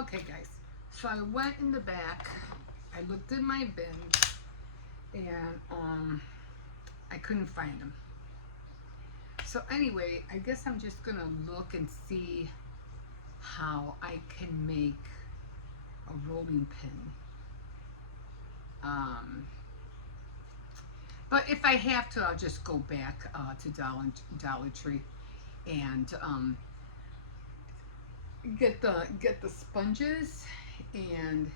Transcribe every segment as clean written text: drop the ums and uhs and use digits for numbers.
Okay, guys. So I went in the back. I looked in my bin, and I couldn't find them. So anyway, I guess I'm just gonna look and see how I can make a rolling pin. Um, but if I have to, I'll just go back to Dollar Tree and get the sponges. And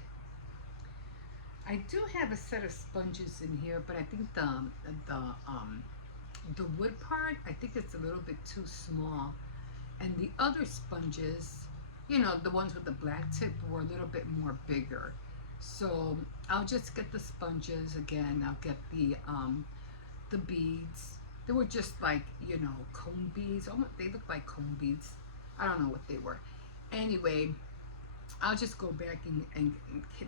I do have a set of sponges in here, but I think the wood part, I think it's a little bit too small. And the other sponges, the ones with the black tip, were a little bit more bigger. So I'll just get the sponges again. I'll get the beads. They were just like, cone beads. Almost, they look like cone beads. I don't know what they were. Anyway, I'll just go back and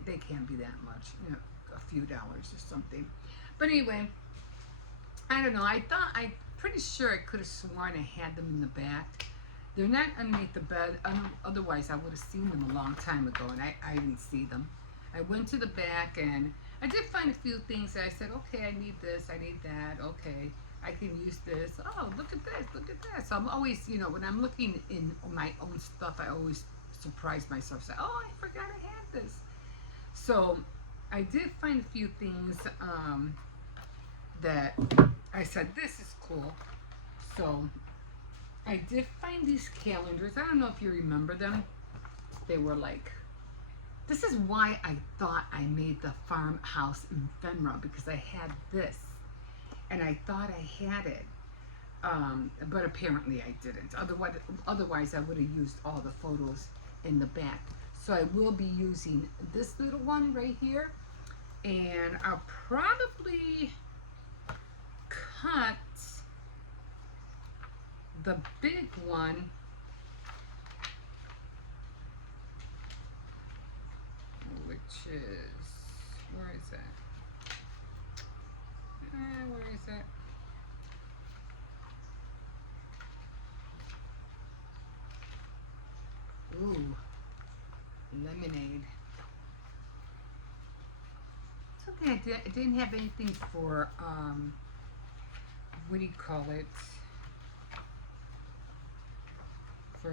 they can't be that much, a few dollars or something. But anyway, I don't know. I'm pretty sure I could have sworn I had them in the back. They're not underneath the bed. Otherwise, I would have seen them a long time ago, and I didn't see them. I went to the back, and I did find a few things that I said, okay, I need this, I need that, okay, I can use this. Oh, look at this, look at that. So I'm always, when I'm looking in my own stuff, I always surprise myself, say, oh, I forgot I had this. So I did find a few things that I said, this is cool. So I did find these calendars. I don't know if you remember them. They were like, this is why I thought I made the farmhouse in Fenra, because I had this and I thought I had it. But apparently I didn't. Otherwise I would have used all the photos in the back. So I will be using this little one right here, and I'll probably cut the big one which is, where is that? Where is that? Ooh, lemonade. It's okay. I didn't have anything for what do you call it? For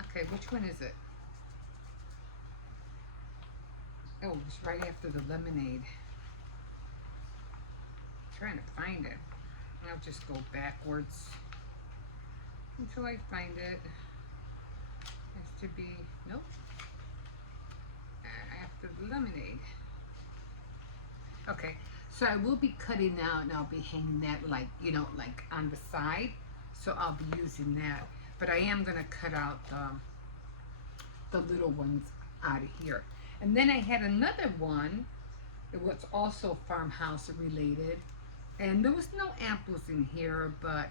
okay, which one is it? Oh, it's right after the lemonade. I'm trying to find it. I'll just go backwards until I find it. Has to be, nope. After the lemonade. Okay, so I will be cutting out, and I'll be hanging that like, like on the side. So I'll be using that. But I am going to cut out the little ones out of here. And then I had another one. It was also farmhouse related. And there was no apples in here, but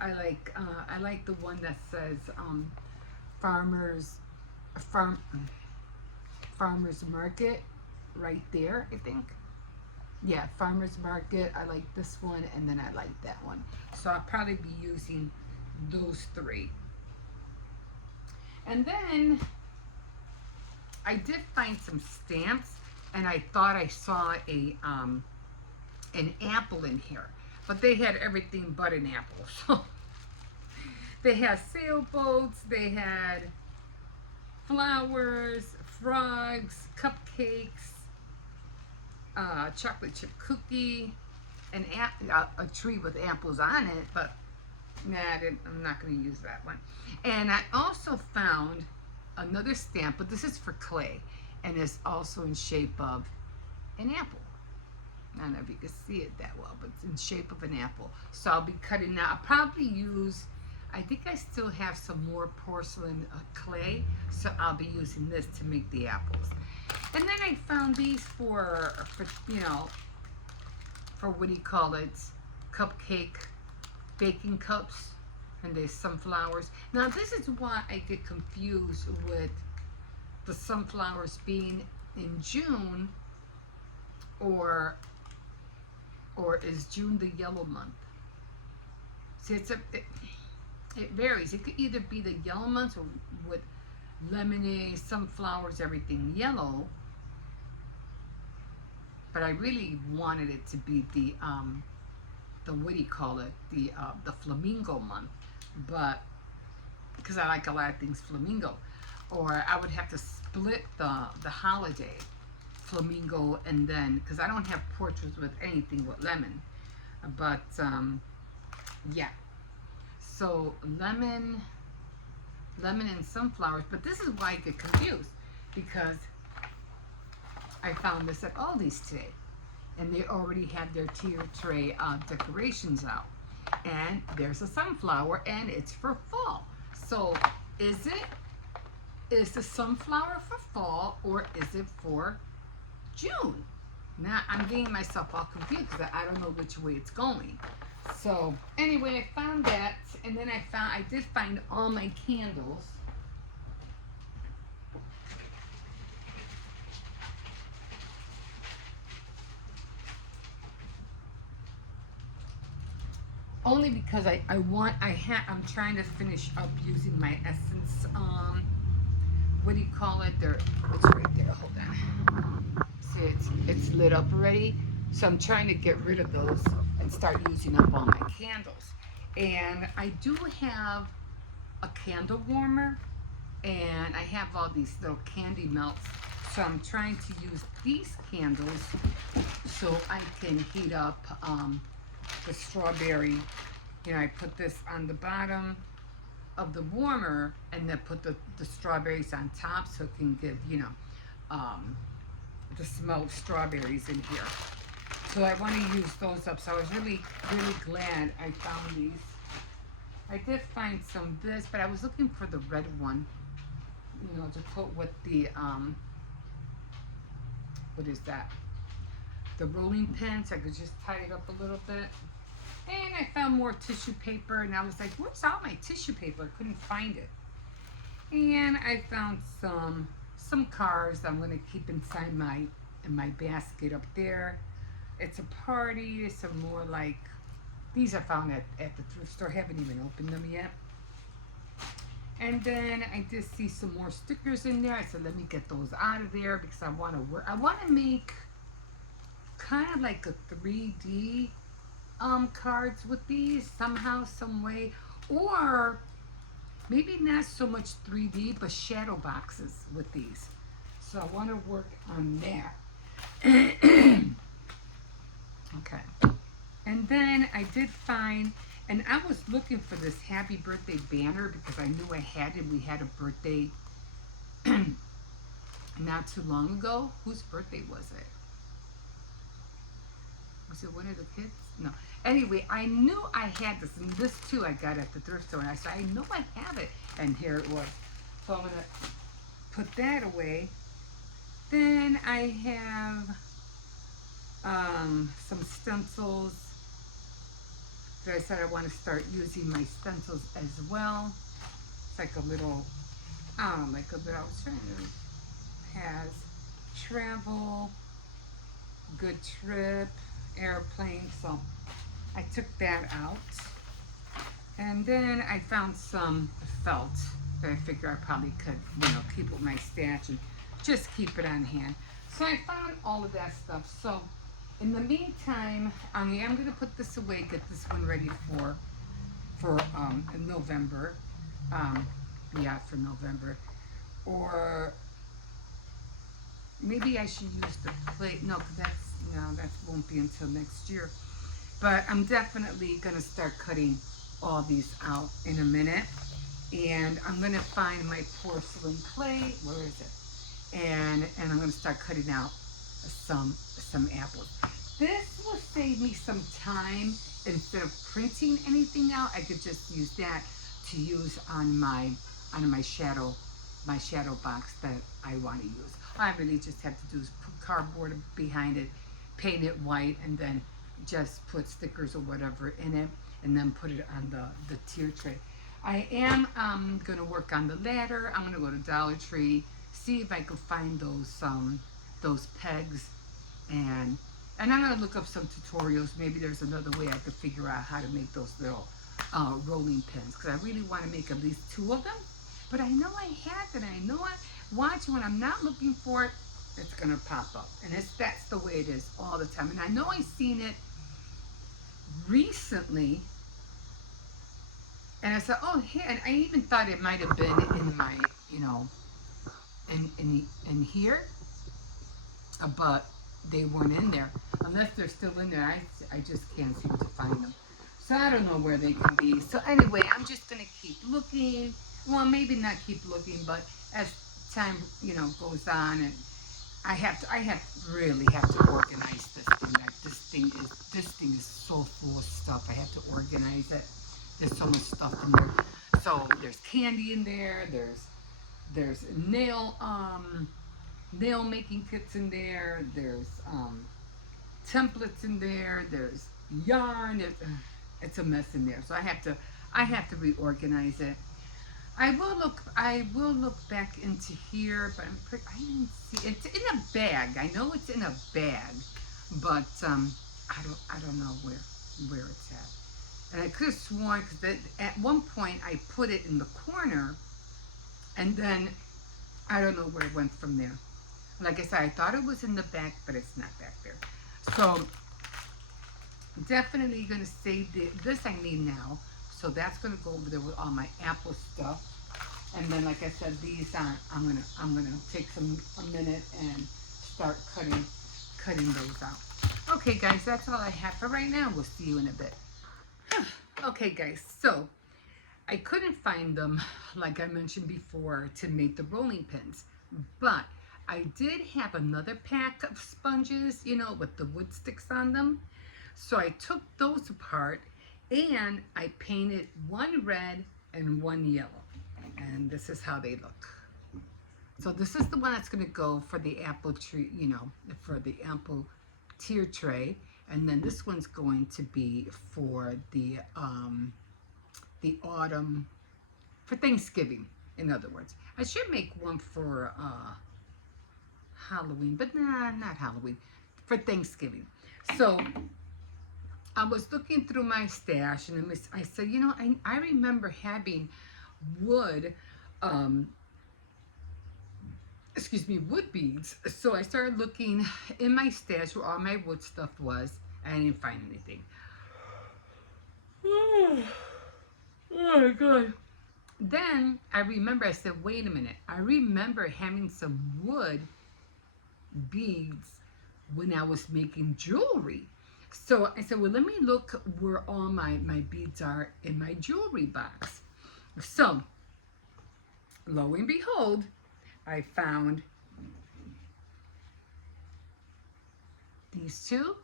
I like the one that says farmers market right there, I think. Yeah, farmers market. I like this one, and then I like that one. So I'll probably be using those three. And then I did find some stamps, and I thought I saw an apple in here, but they had everything but an apple. So they had sailboats, they had flowers, frogs, cupcakes, chocolate chip cookie, a tree with apples on it, but nah, I'm not going to use that one. And I also found another stamp, but this is for clay, and it's also in shape of an apple. I don't know if you can see it that well, but it's in shape of an apple. So I'll be cutting that. I'll probably use, I think I still have some more porcelain clay, so I'll be using this to make the apples. And then I found these for what do you call it, cupcake baking cups, and there's sunflowers. Now this is why I get confused with the sunflowers being in June, or is June the yellow month? See, it varies. It could either be the yellow months or with lemonade, sunflowers, everything yellow. But I really wanted it to be the what do you call it, the flamingo month, but because I like a lot of things flamingo, or I would have to split the holiday flamingo, and then because I don't have portraits with anything with lemon, but yeah, so lemon and sunflowers. But this is why I get confused, because I found this at Aldi's today, and they already had their tier tray decorations out, and there's a sunflower, and it's for fall. So is the sunflower for fall, or is it for June? Now I'm getting myself all confused because I don't know which way it's going. So anyway, I found that, and then I did find all my candles. Only because I'm trying to finish up using my Essence, what do you call it? It's right there, hold on. See, it's lit up already. So I'm trying to get rid of those and start using up all my candles. And I do have a candle warmer, and I have all these little candy melts. So I'm trying to use these candles so I can heat up the strawberry. You know, I put this on the bottom of the warmer, and then put the strawberries on top so it can give, the smell of strawberries in here. So I want to use those up. So I was really, really glad I found these. I did find some this, but I was looking for the red one, to put with the, what is that? The rolling pin, so I could just tie it up a little bit. And I found more tissue paper, and I was like, where's all my tissue paper? I couldn't find it. And I found some cards I'm gonna keep inside in my basket up there. It's a party, some more like, these I found at the thrift store, haven't even opened them yet. And then I did see some more stickers in there. I said, let me get those out of there because I want to make kind of like a 3D cards with these somehow, some way, or maybe not so much 3D, but shadow boxes with these. So I want to work on that. Okay. And then I did find, and I was looking for this happy birthday banner because I knew I had it. We had a birthday not too long ago. Whose birthday was it? Was it one of the kids? No. Anyway, I knew I had this, and this too I got at the thrift store, and I said, I know I have it, and here it was. So I'm going to put that away. Then I have some stencils that I said I want to start using my stencils as well. It's like a little, I was trying to, has travel, good trip, airplane, so I took that out. And then I found some felt that I figure I probably could, keep with my stash and just keep it on hand. So I found all of that stuff. So in the meantime, I am going to put this away, get this one ready for November. For November. Or maybe I should use the plate. No, because that won't be until next year. But I'm definitely going to start cutting all these out in a minute. And I'm going to find my porcelain plate. Where is it? And I'm going to start cutting out some apples. This will save me some time. Instead of printing anything out, I could just use that to use on my shadow box that I want to use. All I really just have to do is put cardboard behind it, paint it white, and then just put stickers or whatever in it, and then put it on the tier tray. I am going to work on the ladder. I'm going to go to Dollar Tree, see if I can find those pegs, and I'm going to look up some tutorials. Maybe there's another way I could figure out how to make those little rolling pins, because I really want to make at least 2 of them, But I know I have it. I know I watch when I'm not looking for it, it's gonna pop up. And that's the way it is all the time. And I know I seen it recently, and I said, oh, here. And I even thought it might have been in my, you know, in here, but they weren't in there. Unless they're still in there, I just can't seem to find them. So I don't know where they can be. So anyway, I'm just gonna keep looking. Well, maybe not keep looking, but as time, you know, goes on, and I really have to organize this thing. Like this thing is so full of stuff. I have to organize it. There's so much stuff in there. So there's candy in there. There's nail making kits in there. There's templates in there. There's yarn. It's a mess in there. So I have to reorganize it. I will look back into here, but I didn't see it's in a bag. I know it's in a bag, but I don't know where it's at. And I could have sworn because at one point I put it in the corner, and then I don't know where it went from there. Like I said, I thought it was in the back, but it's not back there. So definitely gonna save this I need now. So that's gonna go over there with all my Apple stuff. And then, like I said, these I'm gonna take a minute and start cutting those out. Okay, guys, that's all I have for right now. We'll see you in a bit. Okay, guys, so I couldn't find them, like I mentioned before, to make the rolling pins, but I did have another pack of sponges, you know, with the wood sticks on them. So I took those apart and I painted one red and one yellow. And this is how they look. So this is the one that's going to go for the apple tree, you know, for the apple tier tray. And then this one's going to be for the autumn, for Thanksgiving, in other words. I should make one for Halloween, but nah, not Halloween, for Thanksgiving. So I was looking through my stash, and I said, you know, I remember having wood, um, wood beads. So I started looking in my stash where all my wood stuff was, and I didn't find anything. Oh my God. Then I remember, I said, wait a minute. I remember having some wood beads when I was making jewelry. So I said, well, let me look where all my beads are in my jewelry box. So lo and behold, I found these two,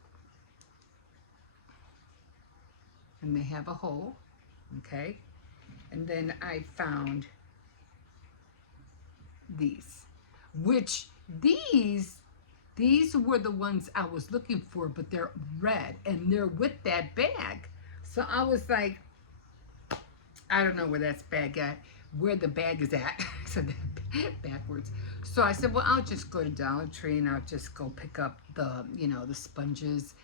and they have a hole, okay? And then I found these, which these were the ones I was looking for, but they're red and they're with that bag. So I was like, I don't know where that's bag at, where the bag is at. I said that backwards. So I said, well, I'll just go to Dollar Tree and I'll just go pick up the, you know, the sponges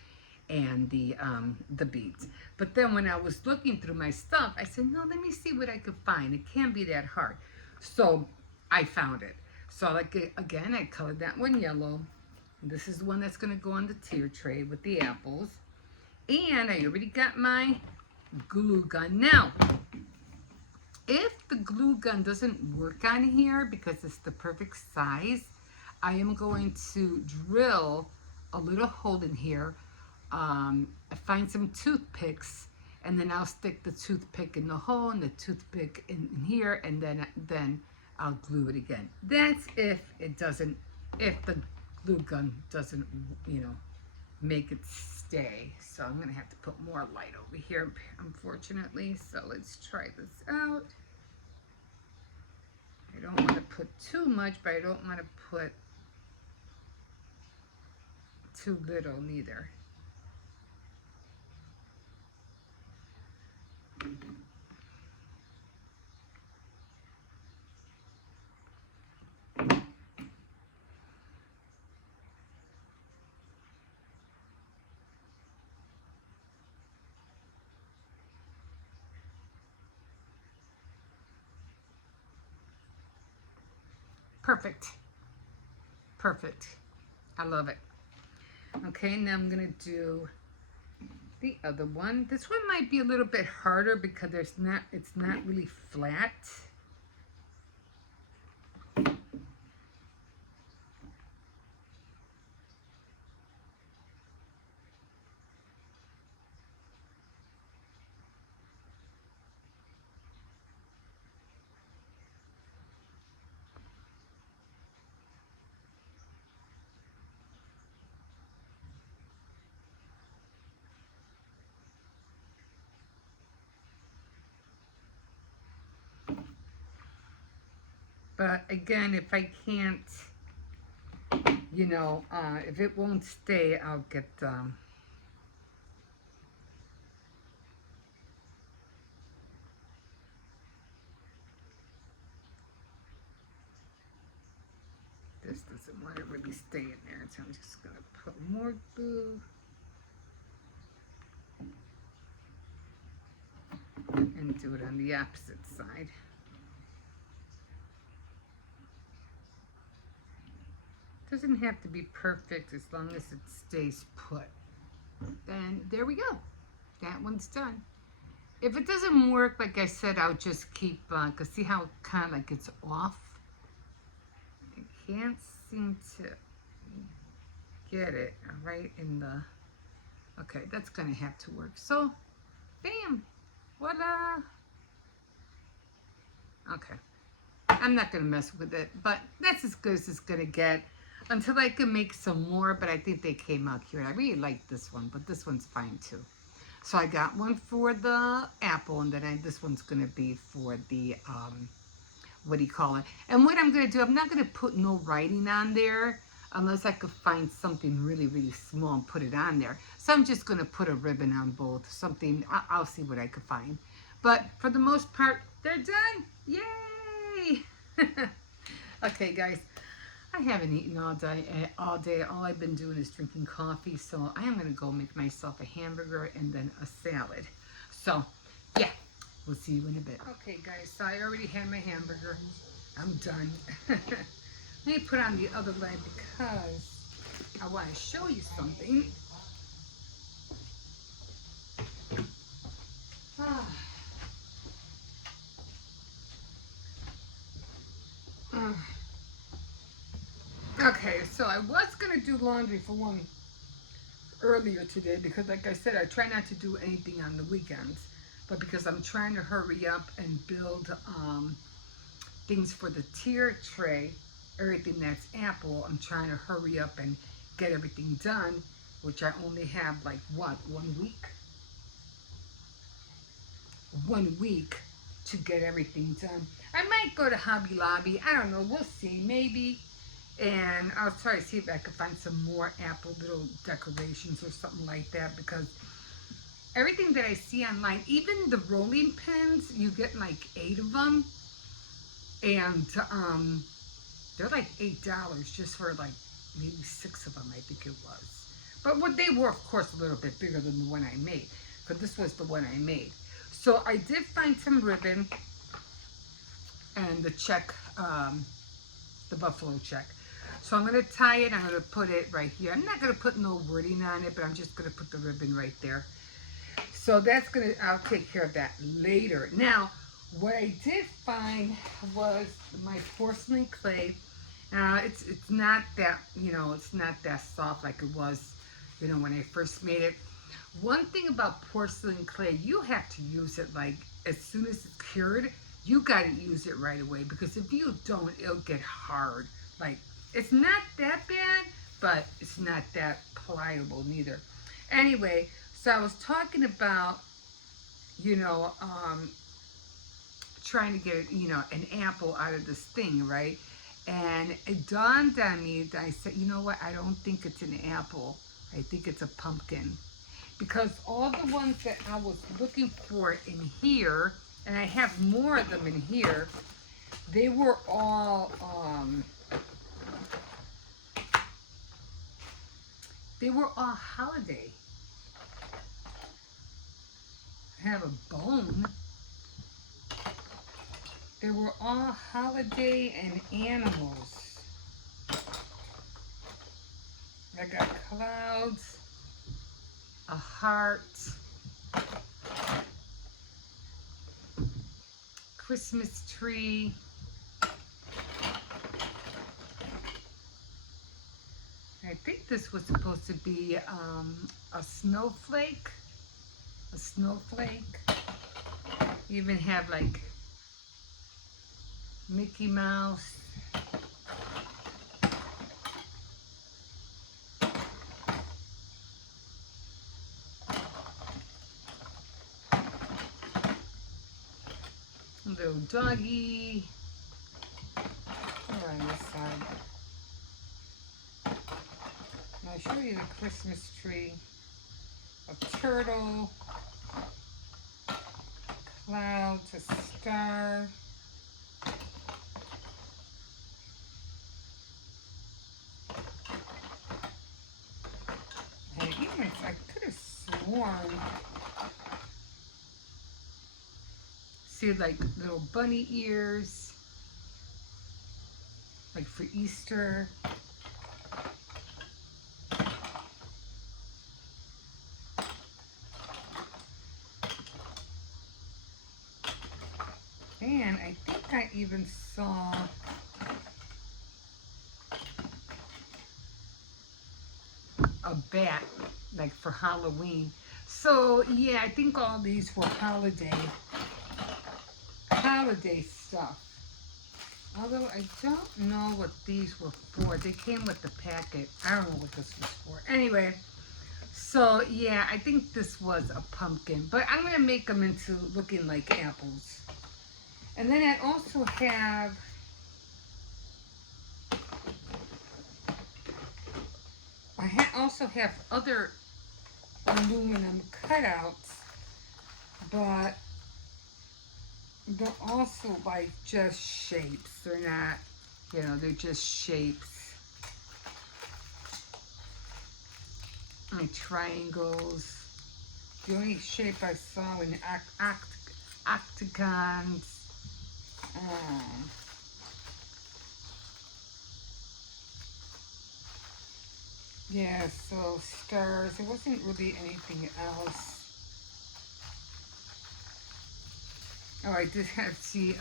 and the beads. But then when I was looking through my stuff, I said, no, let me see what I could find. It can't be that hard. So I found it. So like again, I colored that one yellow. This is the one that's going to go on the tier tray with the apples. And I already got my glue gun. Now, if the glue gun doesn't work on here because it's the perfect size, I am going to drill a little hole in here, find some toothpicks, and then I'll stick the toothpick in the hole and the toothpick in here, and then I'll glue it again. That's if the glue gun doesn't, you know, make it stay. So I'm gonna have to put more light over here, unfortunately. So let's try this out. I don't want to put too much, but I don't want to put too little neither. Perfect. Perfect. I love it. Okay, now I'm going to do the other one. This one might be a little bit harder because it's not really flat. But again, if I can't, if it won't stay, I'll get this doesn't want to really stay in there, so I'm just going to put more glue and do it on the opposite side. Doesn't have to be perfect as long as it stays put. Then there we go. That one's done. If it doesn't work, like I said, I'll just keep, because see how it kind of like it's off? I can't seem to get it right in the, okay, that's going to have to work. So, bam, voila. Okay. I'm not going to mess with it, but that's as good as it's going to get until I can make some more, but I think they came out cute. I really like this one, but this one's fine too. So I got one for the apple, and then this one's going to be for the, what do you call it? And what I'm going to do, I'm not going to put no writing on there unless I could find something really, really small and put it on there. So I'm just going to put a ribbon on both, something, I'll see what I could find. But for the most part, they're done. Yay! Okay, guys. I haven't eaten all day. All I've been doing is drinking coffee. So I am going to go make myself a hamburger and then a salad. So, yeah, we'll see you in a bit. Okay, guys, so I already had my hamburger. I'm done. Let me put on the other leg because I want to show you something. Okay, so I was going to do laundry for one earlier today because, like I said, I try not to do anything on the weekends. But because I'm trying to hurry up and build things for the tier tray, everything that's apple, I'm trying to hurry up and get everything done, which I only have like, what, 1 week? 1 week to get everything done. I might go to Hobby Lobby. I don't know. We'll see. Maybe. And I'll try to see if I can find some more apple little decorations or something like that, because everything that I see online, even the rolling pins, you get like 8 of them, and they're like $8 just for like maybe 6 of them, I think it was. But what they were, of course, a little bit bigger than the one I made, because this was the one I made. So I did find some ribbon and the check, the buffalo check. So I'm going to tie it. I'm going to put it right here. I'm not going to put no wording on it, but I'm just going to put the ribbon right there. So that's going to, I'll take care of that later. Now, what I did find was my porcelain clay. It's not that, it's not that soft like it was, when I first made it. One thing about porcelain clay, you have to use it like as soon as it's cured. You got to use it right away, because if you don't, it'll get hard. Like, it's not that bad, but it's not that pliable neither. Anyway, so I was talking about, trying to get, an apple out of this thing, right? And it dawned on me that I said, you know what? I don't think it's an apple. I think it's a pumpkin. Because all the ones that I was looking for in here, and I have more of them in here, they were all, holiday. I have a bone. They were all holiday and animals. I got clouds, a heart, Christmas tree. I think this was supposed to be a snowflake. A snowflake. Even have like Mickey Mouse. A little doggy. On this side. I'll show you the Christmas tree. A turtle. Clouds, a star. And even, I could have sworn, see like little bunny ears, like for Easter. And I think I even saw a bat, like for Halloween. So yeah, I think all these were holiday stuff. Although I don't know what these were for. They came with the packet. I don't know what this was for. Anyway, so yeah, I think this was a pumpkin. But I'm going to make them into looking like apples. And then I also have also have other aluminum cutouts, but they're also like just shapes. They're not, you know, they're just shapes. Like triangles. The only shape I saw in octagons. Yeah, so stars. There wasn't really anything else. Oh, I did have to see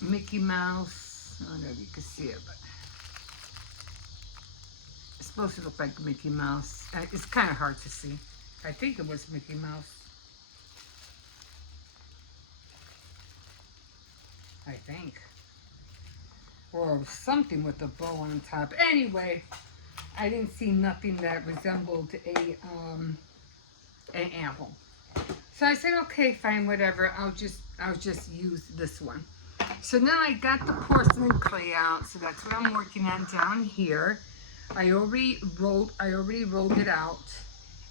Mickey Mouse. I don't know if you can see it, but it's supposed to look like Mickey Mouse. It's kind of hard to see. I think it was Mickey Mouse. I think. Or something with a bow on top. Anyway, I didn't see nothing that resembled an apple. So I said, okay, fine, whatever. I'll just use this one. So now I got the porcelain clay out. So that's what I'm working on down here. I already rolled it out.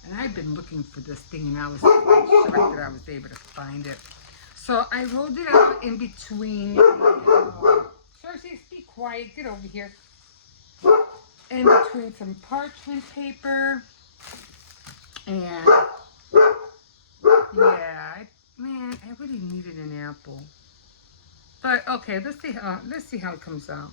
And I've been looking for this thing, and I was quite shocked that I was able to find it. So I rolled it out in between. Cersei, be quiet. Get over here. In between some parchment paper. And yeah, man, I really needed an apple. But okay, let's see how it comes out.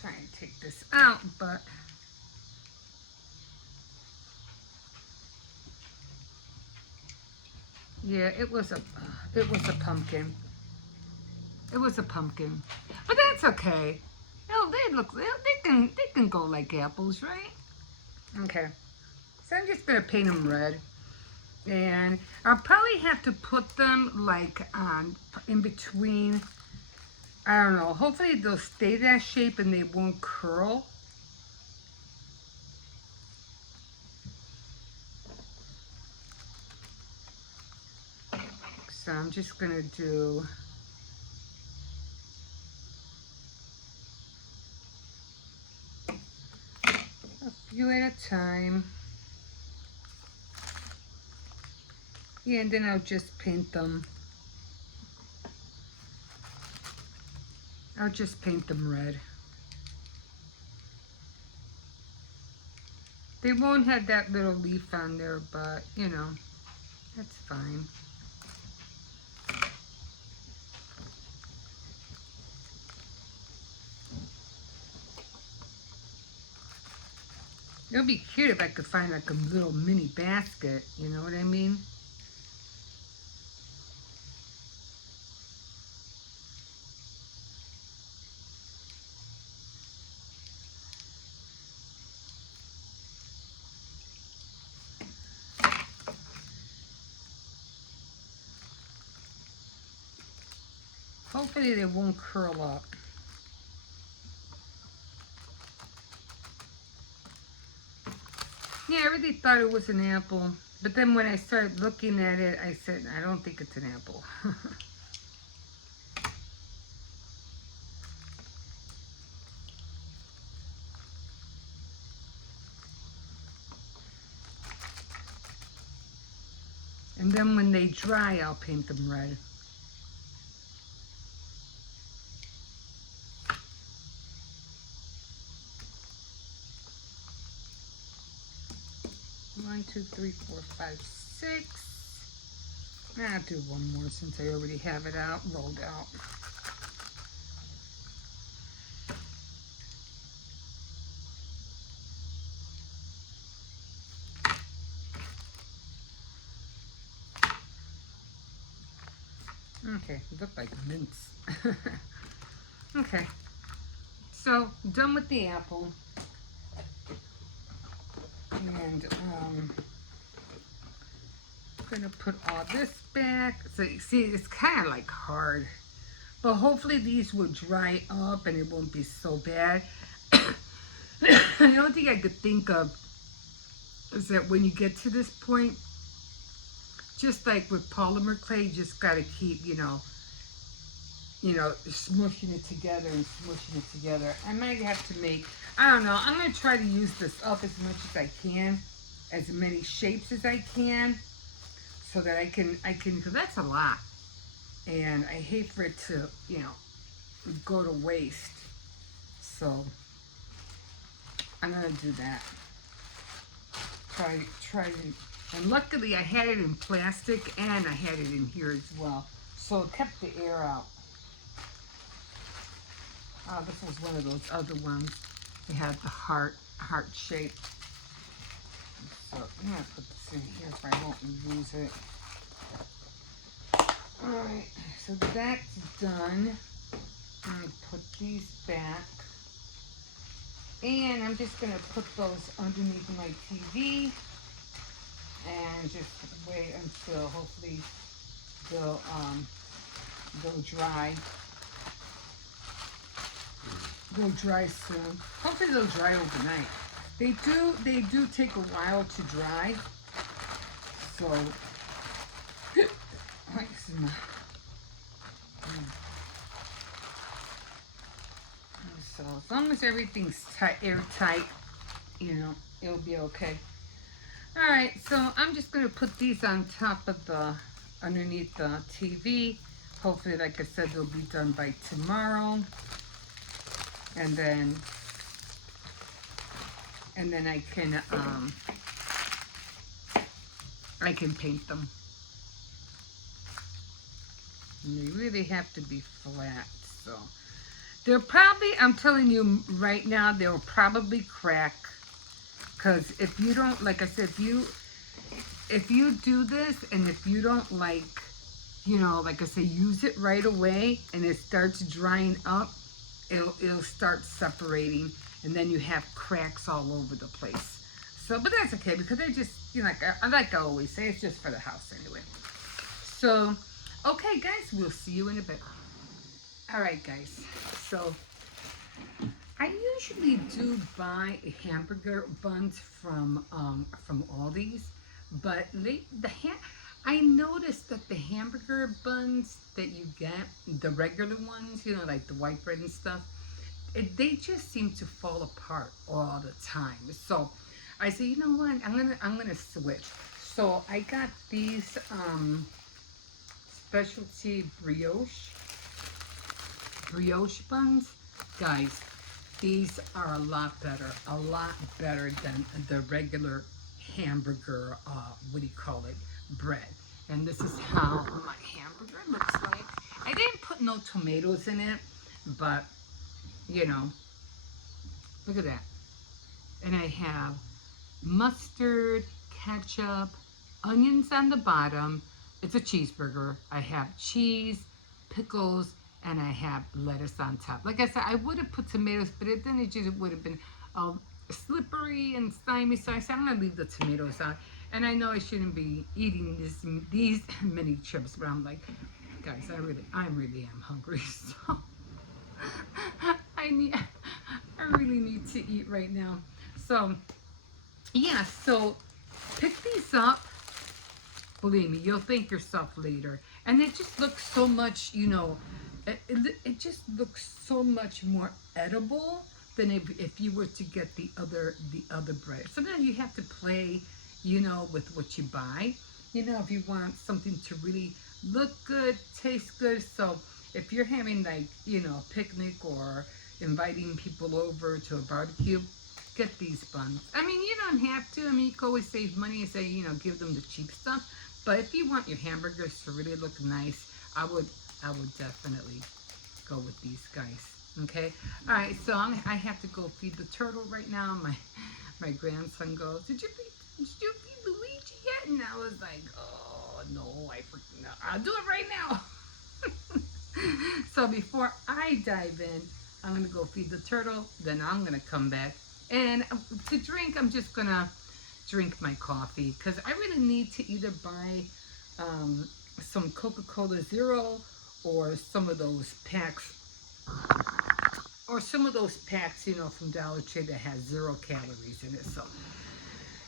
Try and take this out, but yeah, it was a pumpkin. It was a pumpkin, but that's okay. No, they can go like apples, right? Okay, so I'm just gonna paint them red, and I'll probably have to put them like in between. I don't know. Hopefully they'll stay that shape and they won't curl. So I'm just going to do a few at a time. Yeah, and then I'll just paint them I'll just paint them red. They won't have that little leaf on there, but you know, that's fine. It would be cute if I could find like a little mini basket, you know what I mean? Hopefully they won't curl up. Yeah, I really thought it was an apple. But then when I started looking at it, I said, I don't think it's an apple. And then when they dry, I'll paint them red. One, two, three, four, five, six. I'll do one more since I already have it out, rolled out. Okay, look like mince. Okay, so done with the apple. And I'm gonna put all this back. So you see, it's kind of like hard, but hopefully these will dry up and it won't be so bad. The only thing I could think of is that when you get to this point, just like with polymer clay, you just gotta keep, smushing it together and smushing it together. I might have to make, I don't know, I'm gonna try to use this up as much as I can, as many shapes as I can, so that I can, because that's a lot. And I hate for it to, go to waste. So I'm gonna do that. Try to, and luckily I had it in plastic and I had it in here as well. So it kept the air out. Oh, this was one of those other ones. It had the heart shape. So I'm gonna put this in here so I won't lose it. Alright, so that's done. I'm gonna put these back. And I'm just gonna put those underneath my TV and just wait until hopefully they'll dry. They'll dry soon. Hopefully they'll dry overnight. They do take a while to dry. So so as long as everything's airtight, it'll be okay. All right, so I'm just gonna put these on top of underneath the TV. Hopefully, like I said, they'll be done by tomorrow. And then I can paint them. And they really have to be flat, so they'll probably, I'm telling you right now, they'll probably crack. Because if you don't, like I said, if you do this and if you don't like I say, use it right away and it starts drying up, it'll start separating and then you have cracks all over the place. So, but that's okay because they just, like I always say, it's just for the house anyway. So, okay guys, we'll see you in a bit. All right guys, so I usually do buy hamburger buns from Aldi's, but I noticed that the hamburger buns that you get, the regular ones, like the white bread and stuff, they just seem to fall apart all the time. So I said, you know what? I'm gonna switch. So I got these specialty brioche. brioche buns, guys, these are a lot better than the regular hamburger, what do you call it, bread. And this is how my hamburger looks like. I didn't put no tomatoes in it, but, you know, look at that. And I have mustard, ketchup, onions on the bottom. It's a cheeseburger. I have cheese, pickles, and I have lettuce on top. Like I said, I would have put tomatoes, but then it just would have been slippery and slimy. So I said I'm gonna leave the tomatoes out. And I know I shouldn't be eating these many chips, but I'm like, guys, I really am hungry. So I need, I really need to eat right now. So yeah, so pick these up. Believe me, you'll thank yourself later. And it just looks so much, it just looks so much more edible than if you were to get the other bread. Sometimes you have to play, with what you buy. If you want something to really look good, taste good. So if you're having like, a picnic or inviting people over to a barbecue, get these buns. I mean, you don't have to. I mean, you can always save money and say, give them the cheap stuff. But if you want your hamburgers to really look nice, I would definitely go with these guys. Okay. All right. So I have to go feed the turtle right now. My grandson goes, did you feed Luigi yet? And I was like, oh no, no, I'll do it right now. So before I dive in, I'm gonna go feed the turtle. Then I'm gonna come back and to drink. I'm just gonna drink my coffee because I really need to either buy some Coca-Cola Zero or some of those packs from Dollar Tree that has 0 calories in it. So,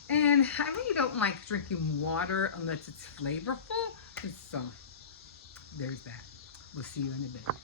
and I really don't like drinking water unless it's flavorful. So there's that. We'll see you in a bit.